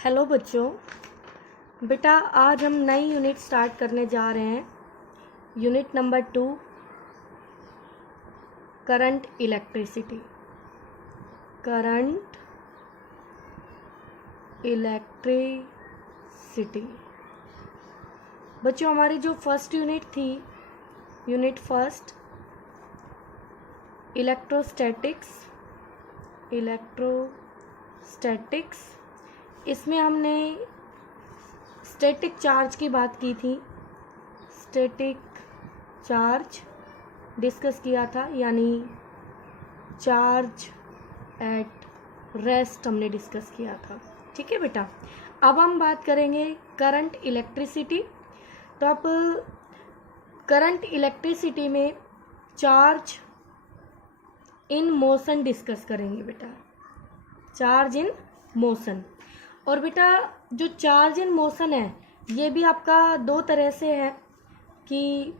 Hello बच्चों, बेटा आज हम नई यूनिट स्टार्ट करने जा रहे हैं। Unit number 2, current electricity. Current electricity बच्चों, हमारी जो फर्स्ट यूनिट थी, यूनिट फर्स्ट इलेक्ट्रोस्टैटिक्स, इसमें हमने स्टैटिक चार्ज की बात की थी। स्टैटिक चार्ज डिस्कस किया था, यानी चार्ज एट रेस्ट हमने डिस्कस किया था। ठीक है बेटा, अब हम बात करेंगे करंट इलेक्ट्रिसिटी। तो अब करंट इलेक्ट्रिसिटी में चार्ज इन मोशन डिस्कस करेंगे बेटा, चार्ज इन मोशन। और बेटा जो चार्ज इन मोशन है, ये भी आपका दो तरह से है कि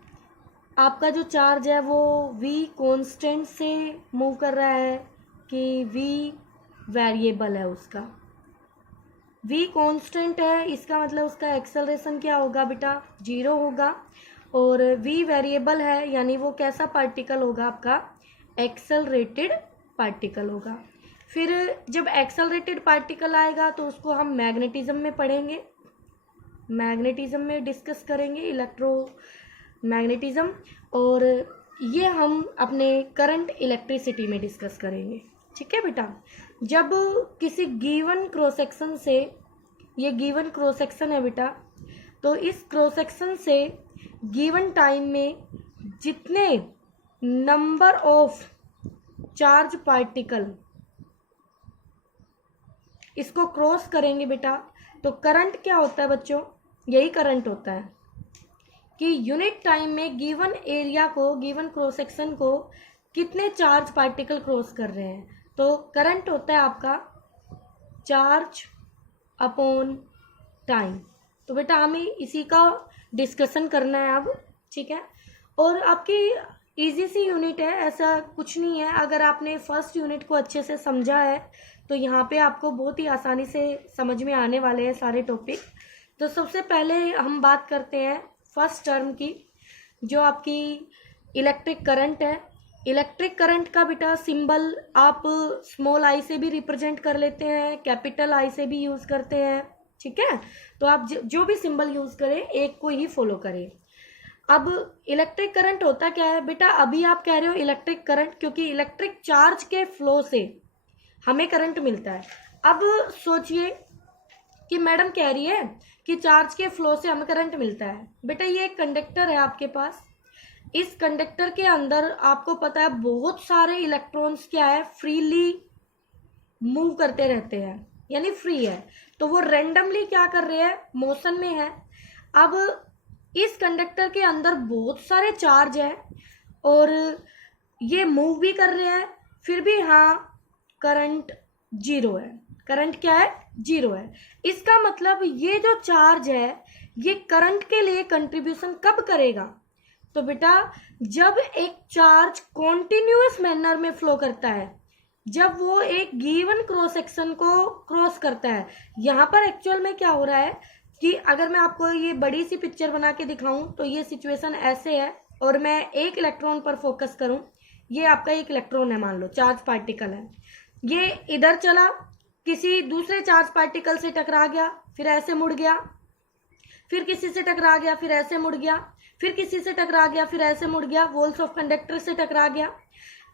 आपका जो चार्ज है वो v कांस्टेंट से मूव कर रहा है कि v वेरिएबल है। उसका v कांस्टेंट है, इसका मतलब उसका एक्सेलरेशन क्या होगा बेटा, 0 होगा। और v वेरिएबल है, यानी वो कैसा पार्टिकल होगा, आपका एक्सेलरेटेड पार्टिकल होगा। फिर जब एक्सेलरेटेड पार्टिकल आएगा तो उसको हम मैग्नेटिज्म में पढ़ेंगे, मैग्नेटिज्म में डिस्कस करेंगे, इलेक्ट्रोमैग्नेटिज्म। और ये हम अपने करंट इलेक्ट्रिसिटी में डिस्कस करेंगे। ठीक है बेटा, जब किसी गिवन क्रॉस सेक्शन से, ये गिवन क्रॉस सेक्शन है बेटा, तो इस क्रॉस सेक्शन से गिवन टाइम में जितने नंबर ऑफ चार्ज पार्टिकल इसको क्रॉस करेंगे बेटा, तो करंट क्या होता है बच्चों, यही करंट होता है कि यूनिट टाइम में गिवन एरिया को, गिवन क्रॉस सेक्शन को कितने चार्ज पार्टिकल क्रॉस कर रहे हैं। तो करंट होता है आपका चार्ज अपॉन टाइम। तो बेटा हमें इसी का डिस्कशन करना है अब। ठीक है, और आपकी इजी सी यूनिट है, ऐसा कुछ नहीं है। अगर आपने फर्स्ट यूनिट को अच्छे से समझा है तो यहाँ पे आपको बहुत ही आसानी से समझ में आने वाले हैं सारे टॉपिक। तो सबसे पहले हम बात करते हैं फर्स्ट टर्म की, जो आपकी इलेक्ट्रिक करंट है। इलेक्ट्रिक करंट का बेटा सिंबल आप स्मॉल आई से भी रिप्रेजेंट कर लेते हैं, कैपिटल आई से भी यूज़ करते हैं। ठीक है, तो आप जो भी सिंबल यूज़ करें, एक को ही फॉलो करें। अब इलेक्ट्रिक करंट होता क्या है बेटा, अभी आप कह रहे हो इलेक्ट्रिक करंट, क्योंकि इलेक्ट्रिक चार्ज के फ्लो से हमें करंट मिलता है। अब सोचिए कि मैडम कह रही है कि चार्ज के फ्लो से हमें करंट मिलता है। बेटा ये एक कंडक्टर है आपके पास, इस कंडक्टर के अंदर आपको पता है बहुत सारे इलेक्ट्रॉन्स क्या है, फ्रीली मूव करते रहते हैं, यानी फ्री है। तो वो रेंडमली क्या कर रहे हैं, मोशन में है। अब इस कंडक्टर के अंदर बहुत सारे चार्ज है और ये मूव भी कर रहे हैं, फिर भी हाँ करंट 0 है। करंट क्या है, 0 है। इसका मतलब ये जो चार्ज है ये करंट के लिए कंट्रीब्यूशन कब करेगा, तो बेटा जब एक चार्ज कॉन्टिन्यूअस मैनर में फ्लो करता है, जब वो एक गिवन क्रॉस सेक्शन को क्रॉस करता है। यहाँ पर एक्चुअल में क्या हो रहा है कि अगर मैं आपको ये बड़ी सी पिक्चर बना के दिखाऊं तो ये सिचुएशन ऐसे है, और मैं एक इलेक्ट्रॉन पर फोकस करूं, ये आपका एक इलेक्ट्रॉन है, मान लो चार्ज पार्टिकल है, ये इधर चला, किसी दूसरे चार्ज पार्टिकल से टकरा गया, फिर ऐसे मुड़ गया, फिर किसी से टकरा गया, फिर ऐसे मुड़ गया, फिर किसी से टकरा गया, फिर ऐसे मुड़ गया, वॉल्स ऑफ कंडक्टर से टकरा गया।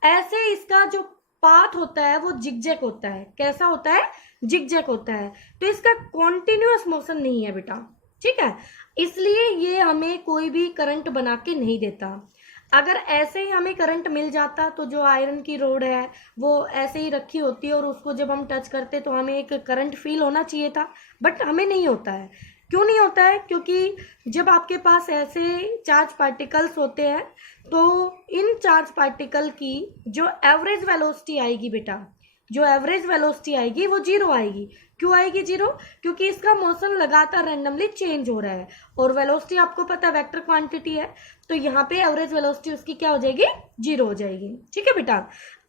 ऐसे इसका जो पाथ होता है वो जिगजैग होता है। कैसा होता है, जिगजैग होता है। तो इसका कॉन्टिन्यूअस मोशन नहीं है बेटा। ठीक है, इसलिए ये हमें कोई भी करंट बना के नहीं देता। अगर ऐसे ही हमें करंट मिल जाता तो जो आयरन की रोड है वो ऐसे ही रखी होती और उसको जब हम टच करते तो हमें एक करंट फील होना चाहिए था, बट हमें नहीं होता है। क्यों नहीं होता है, क्योंकि जब आपके पास ऐसे चार्ज पार्टिकल्स होते हैं तो इन चार्ज पार्टिकल की जो एवरेज वेलोसिटी आएगी बेटा, जो एवरेज वेलोसिटी आएगी वो 0 आएगी। क्यों आएगी 0, क्योंकि इसका मोशन लगातार रैंडमली चेंज हो रहा है, और वेलोसिटी आपको पता है वेक्टर क्वांटिटी है, तो यहाँ पे एवरेज वेलोसिटी उसकी क्या हो जाएगी, 0 हो जाएगी। ठीक है बेटा,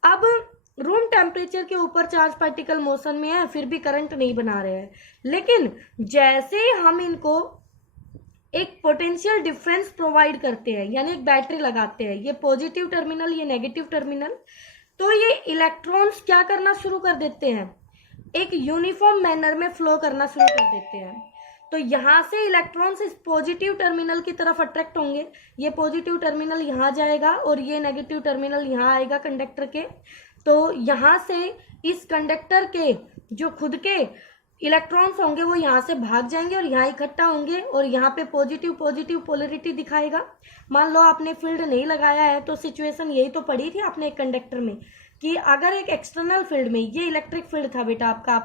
अब रूम टेम्परेचर के ऊपर चार्ज पार्टिकल मोशन में है, फिर भी करंट नहीं बना रहे हैं। लेकिन जैसे हम इनको एक पोटेंशियल डिफरेंस प्रोवाइड करते हैं, यानी एक बैटरी लगाते हैं, ये पॉजिटिव टर्मिनल, ये नेगेटिव टर्मिनल, तो ये इलेक्ट्रॉन्स क्या करना शुरू कर देते हैं, एक यूनिफॉर्म मैनर में फ्लो करना शुरू कर देते हैं। तो यहां से इलेक्ट्रॉन्स इस पॉजिटिव टर्मिनल की तरफ अट्रैक्ट होंगे, ये पॉजिटिव टर्मिनल यहां जाएगा और ये नेगेटिव टर्मिनल यहां आएगा कंडक्टर के। तो यहां से इस कंडक्टर के जो खुद के इलेक्ट्रॉन्स होंगे वो यहाँ से भाग जाएंगे और यहाँ इकट्ठा होंगे और यहाँ पे पॉजिटिव पॉजिटिव पोलरिटी दिखाएगा। मान लो आपने फील्ड नहीं लगाया है तो सिचुएशन यही तो पड़ी थी आपने एक कंडक्टर में कि अगर एक एक्सटर्नल फील्ड में, ये इलेक्ट्रिक फील्ड था बेटा आपका,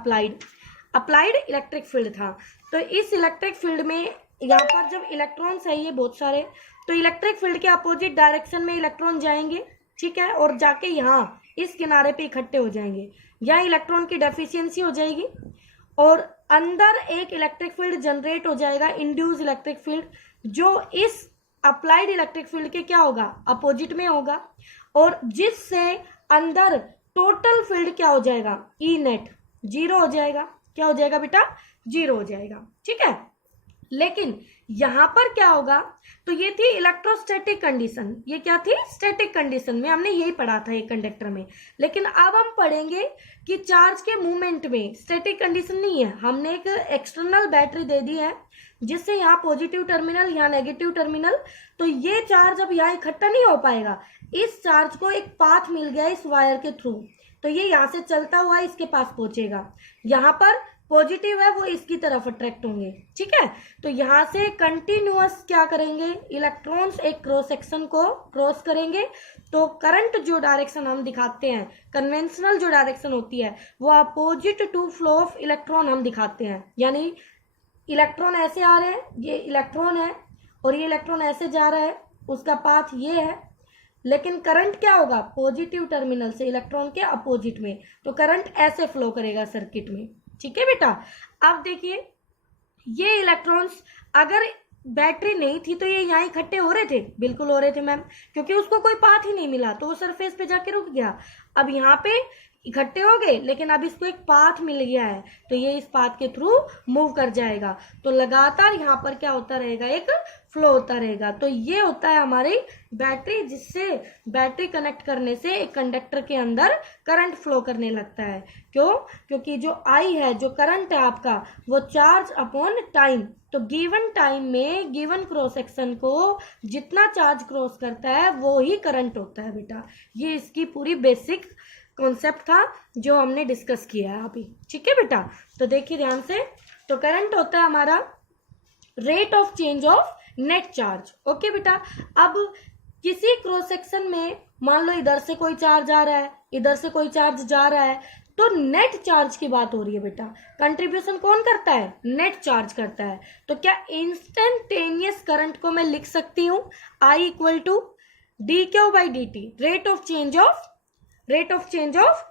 अप्लाइड इलेक्ट्रिक फील्ड था, तो इस इलेक्ट्रिक फील्ड में यहाँ पर जब इलेक्ट्रॉन्स है ये बहुत सारे, तो इलेक्ट्रिक फील्ड के अपोजिट डायरेक्शन में इलेक्ट्रॉन जाएंगे, ठीक है, और जाके यहाँ इस किनारे पे इकट्ठे हो जाएंगे। यहाँ इलेक्ट्रॉन की डेफिशिएंसी हो जाएगी और अंदर एक इलेक्ट्रिक फील्ड जनरेट हो जाएगा, इंड्यूस इलेक्ट्रिक फील्ड, जो इस अप्लाइड इलेक्ट्रिक फील्ड के क्या होगा, अपोजिट में होगा, और जिससे अंदर टोटल फील्ड क्या हो जाएगा, ई नेट जीरो हो जाएगा। क्या हो जाएगा बेटा, जीरो हो जाएगा, ठीक है। लेकिन यहां पर क्या होगा, तो ये थी इलेक्ट्रोस्टैटिक कंडीशन, ये क्या थी, स्टैटिक कंडीशन में हमने यही पढ़ा था एक कंडक्टर में। लेकिन अब हम पढ़ेंगे कि चार्ज के मूवमेंट में स्टैटिक कंडीशन नहीं है, हमने एक एक्सटर्नल बैटरी दे दी है जिससे यहाँ पॉजिटिव टर्मिनल, यहाँ नेगेटिव टर्मिनल, तो ये चार्ज अब यहाँ इकट्ठा नहीं हो पाएगा, इस चार्ज को एक पाथ मिल गया इस वायर के थ्रू, तो ये यहाँ से चलता हुआ इसके पास पहुंचेगा, यहाँ पर पॉजिटिव है वो इसकी तरफ अट्रैक्ट होंगे, ठीक है। तो यहां से कंटिन्यूअस क्या करेंगे, इलेक्ट्रॉन्स एक क्रॉस सेक्शन को क्रॉस करेंगे, तो करंट जो डायरेक्शन हम दिखाते हैं, कन्वेंशनल जो डायरेक्शन होती है वो opposite to flow of electron हम दिखाते हैं, यानी इलेक्ट्रॉन ऐसे आ रहे हैं, ये इलेक्ट्रॉन है और ये इलेक्ट्रॉन ऐसे जा रहा है, उसका पाथ ये है, लेकिन करंट क्या होगा, पॉजिटिव टर्मिनल से इलेक्ट्रॉन के अपोजिट में, तो करंट ऐसे फ्लो करेगा सर्किट में, ठीक है बेटा। अब देखिए ये इलेक्ट्रॉन्स अगर बैटरी नहीं थी तो ये यहाँ इकट्ठे हो रहे थे, बिल्कुल हो रहे थे मैम, क्योंकि उसको कोई पाथ ही नहीं मिला तो वो सरफेस पे जाके रुक गया। अब यहाँ पे इकट्ठे हो गए, लेकिन अब इसको एक पाथ मिल गया है तो ये इस पाथ के थ्रू मूव कर जाएगा, तो लगातार यहाँ पर क्या होता रहेगा, एक फ्लो होता रहेगा। तो ये होता है हमारी बैटरी, जिससे बैटरी कनेक्ट करने से एक कंडक्टर के अंदर करंट फ्लो करने लगता है। क्यों, क्योंकि जो आई है, जो करंट है आपका, वो चार्ज अपॉन टाइम, तो गिवन टाइम में गिवन क्रॉस सेक्शन को जितना चार्ज क्रॉस करता है वो ही करंट होता है बेटा। ये इसकी पूरी बेसिक कॉन्सेप्ट था जो हमने डिस्कस किया है अभी, ठीक है बेटा। तो देखिए ध्यान से, तो करंट होता है हमारा rate of change of net charge, okay बेटा। अब किसी क्रॉस सेक्शन में मान लो इधर से कोई चार्ज आ रहा है, इधर से कोई चार्ज जा रहा है, तो नेट चार्ज की बात हो रही है बेटा। कंट्रीब्यूशन कौन करता है, नेट चार्ज करता है। तो क्या इंस्टेंटेनियस करंट को मैं लिख सकती हूँ I equal to d q by d t, rate of change of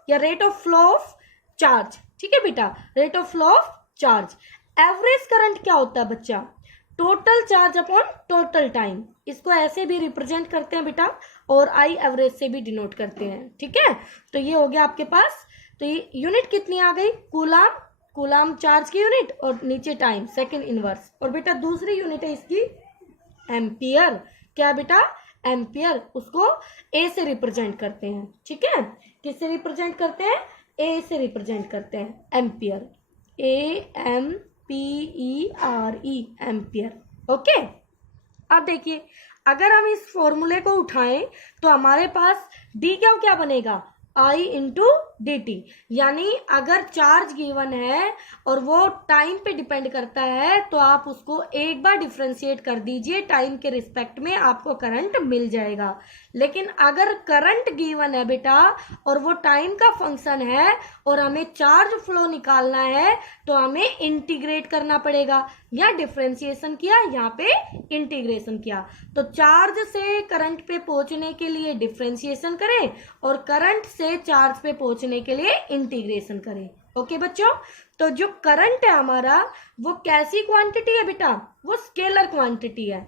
या rate of flow of charge, ठीक है बेटा, rate of flow of charge. Average current क्या होता है बच्चा, total charge upon total time, इसको ऐसे भी रिप्रेजेंट करते हैं बेटा और आई एवरेज से भी डिनोट करते हैं, ठीक है। तो ये हो गया आपके पास, तो ये यूनिट कितनी आ गई, कूलाम चार्ज की यूनिट और नीचे टाइम सेकंड इनवर्स, और बेटा दूसरी यूनिट है इसकी एम्पियर, क्या बेटा, एम्पियर, उसको ए से रिप्रेजेंट करते हैं, ठीक है। किससे रिप्रेजेंट करते हैं, ए से रिप्रेजेंट करते हैं, एम्पियर, AMPERE, एम्पियर, ओके। अब देखिए अगर हम इस फॉर्मूले को उठाएं तो हमारे पास डी क्या बनेगा, I इंटू डी टी, यानी अगर चार्ज गिवन है और वो टाइम पे डिपेंड करता है तो आप उसको एक बार डिफ्रेंशिएट कर दीजिए, टाइम के रिस्पेक्ट में आपको करंट मिल जाएगा। लेकिन अगर करंट गिवन है बेटा और वो टाइम का फंक्शन है और हमें चार्ज फ्लो निकालना है तो हमें इंटीग्रेट करना पड़ेगा, या डिफ्रेंशिएशन किया, यहाँ पे इंटीग्रेशन किया। तो चार्ज से करंट पे पहुंचने के लिए डिफ्रेंशिएशन करें और करंट से चार्ज पे पहुंचने के लिए इंटीग्रेशन करें, ओके बच्चों। तो जो करंट है हमारा वो कैसी क्वांटिटी है बेटा, वो स्केलर क्वांटिटी है।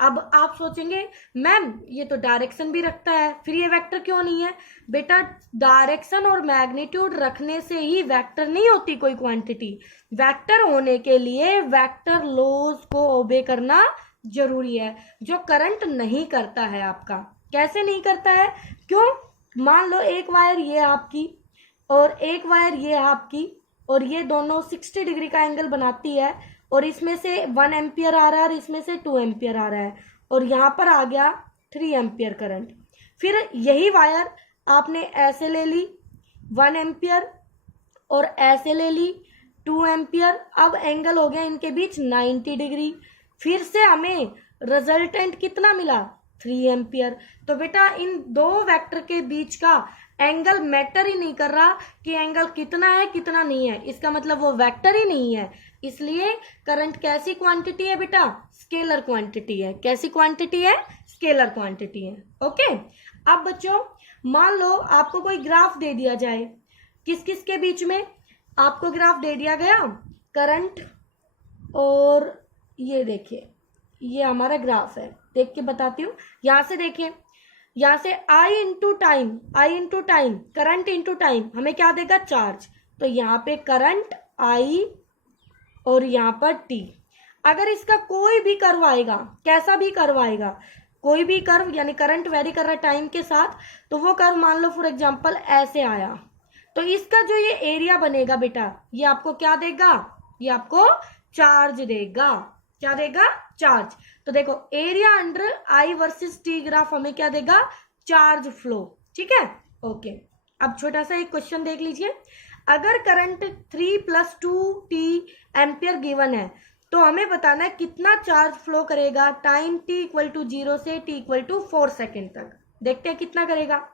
अब आप सोचेंगे मैम ये तो डायरेक्शन भी रखता है, फिर ये वेक्टर क्यों नहीं है? बेटा डायरेक्शन और मैग्नीट्यूड रखने से ही वेक्टर नहीं होती कोई क्वांटिटी। वेक्टर होने के लिए वेक्टर लॉज को ओबे करना जरूरी है, जो करंट नहीं करता है आपका। कैसे नहीं करता है? क्यों? मान लो एक वायर ये आपकी और एक वायर ये आपकी, और ये दोनों 60 डिग्री का एंगल बनाती है, और इसमें से 1 एम्पियर आ रहा है और इसमें से 2 एम्पियर आ रहा है, और यहाँ पर आ गया 3 एम्पियर करंट। फिर यही वायर आपने ऐसे ले ली 1 एम्पियर और ऐसे ले ली 2 एम्पियर, अब एंगल हो गया इनके बीच 90 डिग्री। फिर से हमें रिजल्टेंट कितना मिला? 3 एम्पियर। तो बेटा इन दो वेक्टर के बीच का एंगल मैटर ही नहीं कर रहा कि एंगल कितना है कितना नहीं है, इसका मतलब वो वेक्टर ही नहीं है। इसलिए करंट कैसी क्वांटिटी है बेटा? स्केलर क्वांटिटी है। कैसी क्वांटिटी है? स्केलर क्वांटिटी है। ओके। अब बच्चों मान लो आपको कोई ग्राफ दे दिया जाए, किस किस के बीच में आपको ग्राफ दे दिया गया? करंट, और ये देखिए ये हमारा ग्राफ है, देख के बताती हूँ। यहां से देखिए, यहां से I into time current into time हमें क्या देगा? चार्ज। तो यहाँ पे करंट I और यहाँ पर T। अगर इसका कोई भी कर्व आएगा, कैसा भी कर्व आएगा, कोई भी कर्व, यानी करंट वेरी कर रहा है टाइम के साथ, तो वो कर्व मान लो फॉर एग्जांपल ऐसे आया, तो इसका जो ये एरिया बनेगा बेटा, ये आपको क्या देगा? ये आपको चार्ज देगा। क्या देगा? चार्ज। तो देखो area under I versus T graph हमें क्या देगा? Charge flow. ठीक है, ओके। अब छोटा सा एक क्वेश्चन देख लीजिए। अगर करंट 3 + 2t एम्पियर गिवन है, तो हमें बताना है कितना चार्ज फ्लो करेगा टाइम t = 0 से t = 4 सेकेंड तक। देखते हैं कितना करेगा।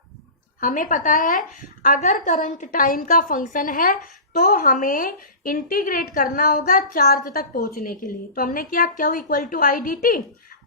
हमें पता है अगर करंट टाइम का फंक्शन है तो हमें इंटीग्रेट करना होगा चार्ज तक पहुंचने के लिए। तो हमने किया Q = I dt,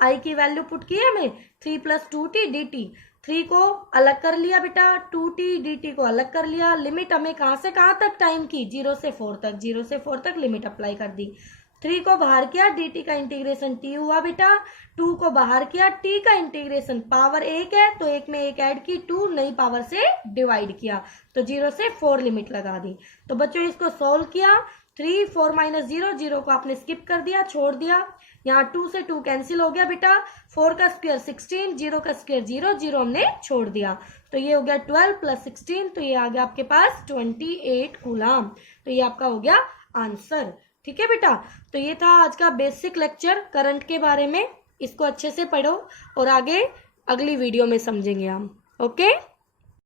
I की वैल्यू पुट की हमें 3 + 2t dt। 3 को अलग कर लिया बेटा, 2t dt को अलग कर लिया। लिमिट हमें कहां से कहां तक टाइम की? 0 से 4 तक। 0 से 4 तक लिमिट अप्लाई कर दी। 3 को बाहर किया, dt का इंटीग्रेशन t हुआ बेटा। 2 को बाहर किया, t का इंटीग्रेशन, पावर 1 है तो 1 में 1 ऐड की, 2 नई पावर से डिवाइड किया, तो 0 से 4 लिमिट लगा दी। तो बच्चों इसको सोल्व किया, 3 4 - 0, 0 को आपने स्किप कर दिया, छोड़ दिया। यहाँ 2 से 2 कैंसिल हो गया बेटा, 4 का स्क्वायर 16, 0 का स्क्वायर 0, 0 हमने छोड़ दिया। तो ये हो गया 12 + 16, तो ये आ गया आपके पास 28 कूलम। तो ये आपका हो गया आंसर। ठीक है बेटा, तो ये था आज का बेसिक लेक्चर करंट के बारे में। इसको अच्छे से पढ़ो और आगे अगली वीडियो में समझेंगे हम। ओके।